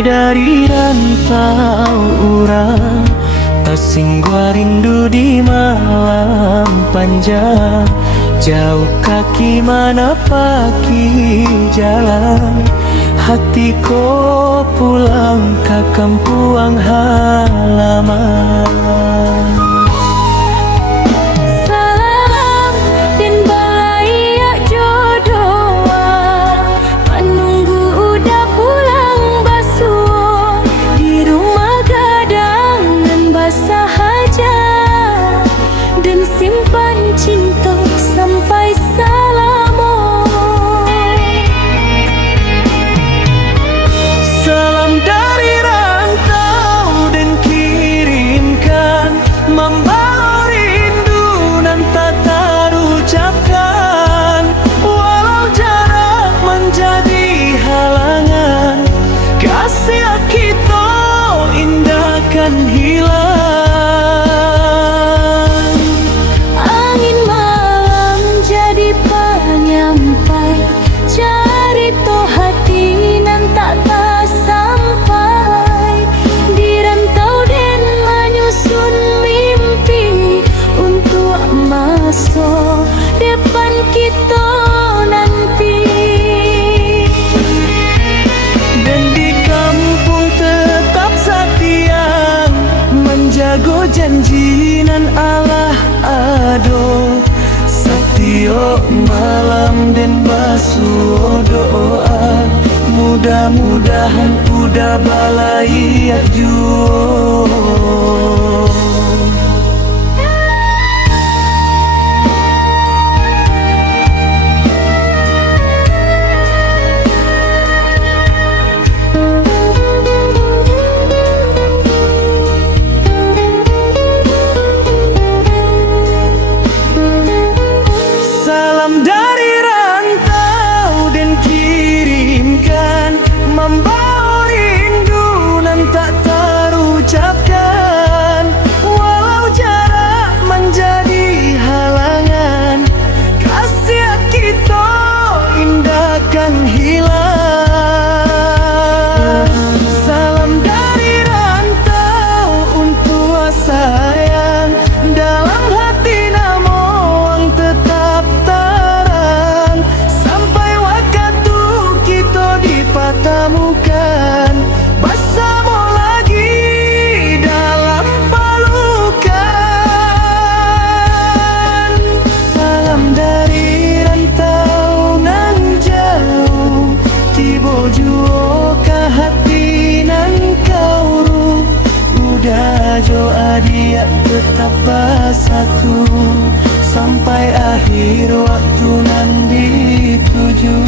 dari rantau urang, asing gua rindu di malam panjang. Jauh kaki mana pagi jalan, hatiku pulang ke kampung halaman. Simpan cinta sampai selama. Salam dari rantau dan kirimkan, membawa rindu dan tak terucapkan. Walau jarak menjadi halangan, kasih kita indahkan hilang. So, depan kita nanti. Dan di kampung tetap setia menjaga janji nan Allah ado. Setiap malam dan basuh doa, mudah-mudahan udah balai jua. Salam dari rantau dan kirimkan, membawa rindu nan tak terucapkan. Walau jarak menjadi halangan, kasih kita indahkan hilang. Salam dari rantau untuk sayang, dalam hati namun tetap terang. Sampai waktu kita dipertemukan, bersama lagi dalam pelukan. Salam dari rantau nan jauh, tiba jua ke hati nan kau ruh. Udah doa dia tetap bersatu, sampai akhir waktu nan dituju.